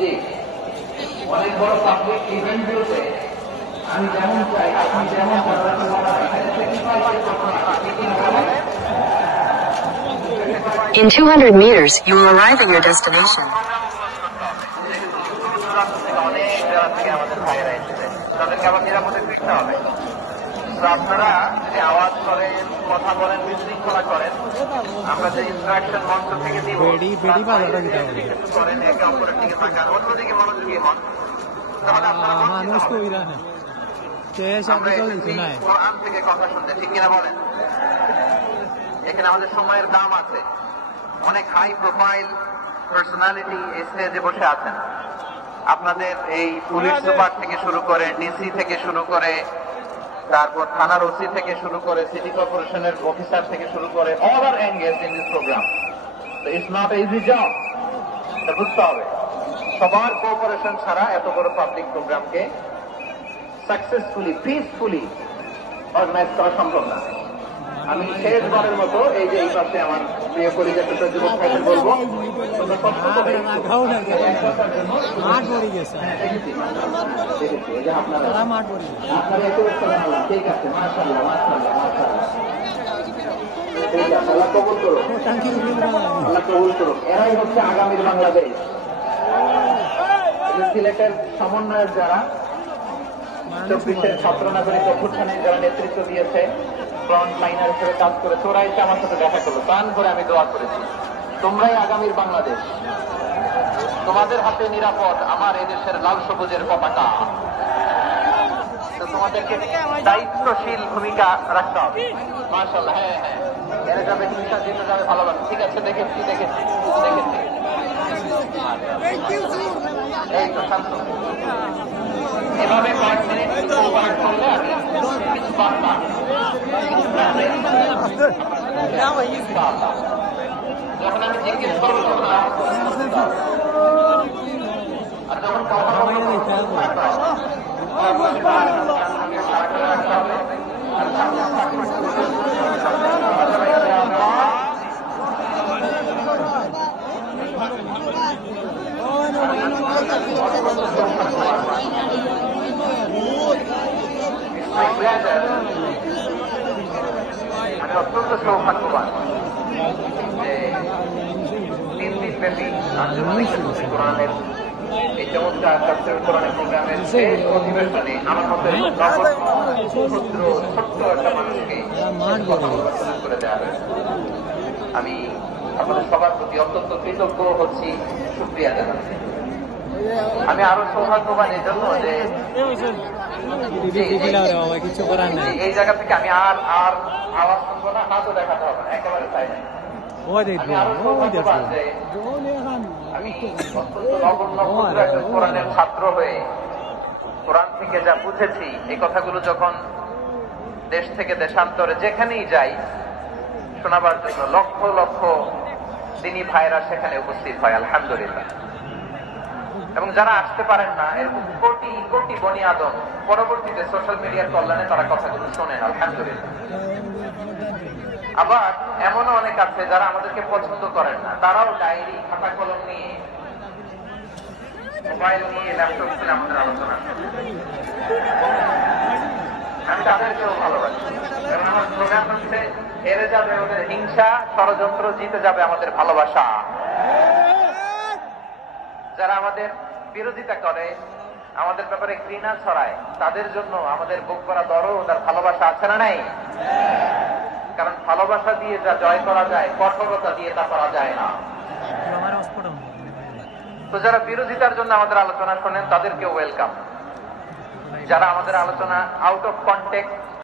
জি, অনেক বড় পাবলিক ইভেন্টগুলোতে আমি যেমন চাই আপনি যেমন In 200 meters, you will arrive at your destination. আপনারা যদি আওয়াজ করেন, কথা বলেন, বিশৃঙ্খলা করেন, আমরা যে ইন্টারাকশন মঞ্চ থেকে দিব করেন, একে অপরের দিকে তাকান, অন্যদিকে মনোযোগী হন, তাহলে আপনারা কোরআন থেকে কথা শুনতে, ঠিক কিনা বলেন? এখানে আমাদের সময়ের দাম আছে। অনেক হাই প্রোফাইল পার্সোনালিটি এই স্টেজে বসে আছেন। আপনাদের এই পুলিশ সুপার থেকে শুরু করে, ডিসি থেকে শুরু করে, তারপর থানার ওসি থেকে শুরু করে, সিটি কর্পোরেশনের অফিসার থেকে শুরু করে, all are engage in this program. It's not easy job, এটা বুঝতে হবে। সবার কোঅপারেশন ছাড়া এত বড় পাবলিক প্রোগ্রামকে সাকসেসফুলি, পিসফুলি অর্গানাইজ করা সম্ভব না। আমি শেষবারের মতো এই যে এই পাশে আমার প্রিয় পরিচিত যুবক ভাইদের বলবো, ঠিক আছে, মাশাআল্লাহ মাশাআল্লাহ মাশাআল্লাহ, ঠিক আছে, আল্লাহ কবুল করুন, আল্লাহ কবুল করুন। এরাই হচ্ছে আগামীর বাংলাদেশ। সিলেটের সমন্বয়ের যারা 24-এর ছাত্র নাগরিক অভ্যুত্থানে যারা নেতৃত্ব দিয়েছে, ফ্রন্ট লাইনার হিসেবে কাজ করে, তোরা এসে আমার সাথে দেখা করলো, প্রাণ করে আমি দোয়া করেছি, তোমরাই আগামীর বাংলাদেশ, তোমাদের হাতে নিরাপদ আমার এদেশের লাল সবুজের পতাকা। তো তোমাদেরকে দায়িত্বশীল ভূমিকা রাখতে হবে। মাশাআল্লাহ, হ্যাঁ হ্যাঁ, এরা যাবে, হিংসা জিতে যাবে, ভালোবাসা, ঠিক আছে, দেখেছি দেখেছি দেখেছি। এই তো শান্ত, এভাবে কয়েক মিনিট করলে আমি কিছু পারতাম। যখন আমি জিজ্ঞেস করবো আর যখন কথা আমি অত্যন্ত সৌভাগ্যবান যে 3 দিন ব্যাপী আন্তর্জাতিক কোরআনের এই চমৎকার তাফসীর কোরআনের প্রোগ্রামের শেষ অধিবেশনে আমার মতো ক্ষুদ্র ছোট্ট একটা মানুষকে করে দেওয়া হয়েছে। আমি আপনাদের সবার প্রতি অত্যন্ত কৃতজ্ঞ হচ্ছি, শুকরিয়া জানাচ্ছি। আমি আরো সৌভাগ্যবান এই জন্য যে এই জায়গা থেকে আমি আর আর আওয়াজ শুনবো না, হাতও দেখাতে হবে না, একেবারে তাই না। আমি নগণ্য ক্ষুদ্র একজন কোরআনের ছাত্র হয়ে কোরআন থেকে যা বুঝেছি, এই কথাগুলো যখন দেশ থেকে দেশান্তরে যেখানেই যাই শোনাবার জন্য লক্ষ লক্ষ দিনী ভাইরা সেখানে উপস্থিত হয়, আলহামদুলিল্লাহ। এবং যারা আসতে পারেন না, এরকম কোটি কোটি বনি আদম পরবর্তীতে সোশ্যাল মিডিয়ার কল্যাণে তারা কথাগুলো শোনেন, আলহামদুলিল্লাহ। আবার এমনও অনেক আছে যারা আমাদেরকে পছন্দ করেন না, তারাও ডায়েরি, খাতা কলম নিয়ে, মোবাইল নিয়ে, ল্যাপটপ নিয়ে আমাদের আলোচনা। আমি তাদেরকেও ভালোবাসি, কারণ আমার প্রোগ্রাম হচ্ছে হেরে যাবে ওদের হিংসা, ষড়যন্ত্র, জিতে যাবে আমাদের ভালোবাসা। যারা আমাদের বিরোধিতা করে, আমাদের ব্যাপারে ঘৃণা ছড়ায়, তাদের জন্য আমাদের বুক করা দরদ আর ভালোবাসা আছে না নাই? কারণ ভালোবাসা দিয়ে যা জয় করা যায়, কঠোরতা দিয়ে তা করা যায় না। তো যারা বিরোধিতার জন্য আমাদের আলোচনা শোনেন, তাদেরকে ওয়েলকাম। যারা আমাদের আলোচনা আউট অফ কনটেক্সট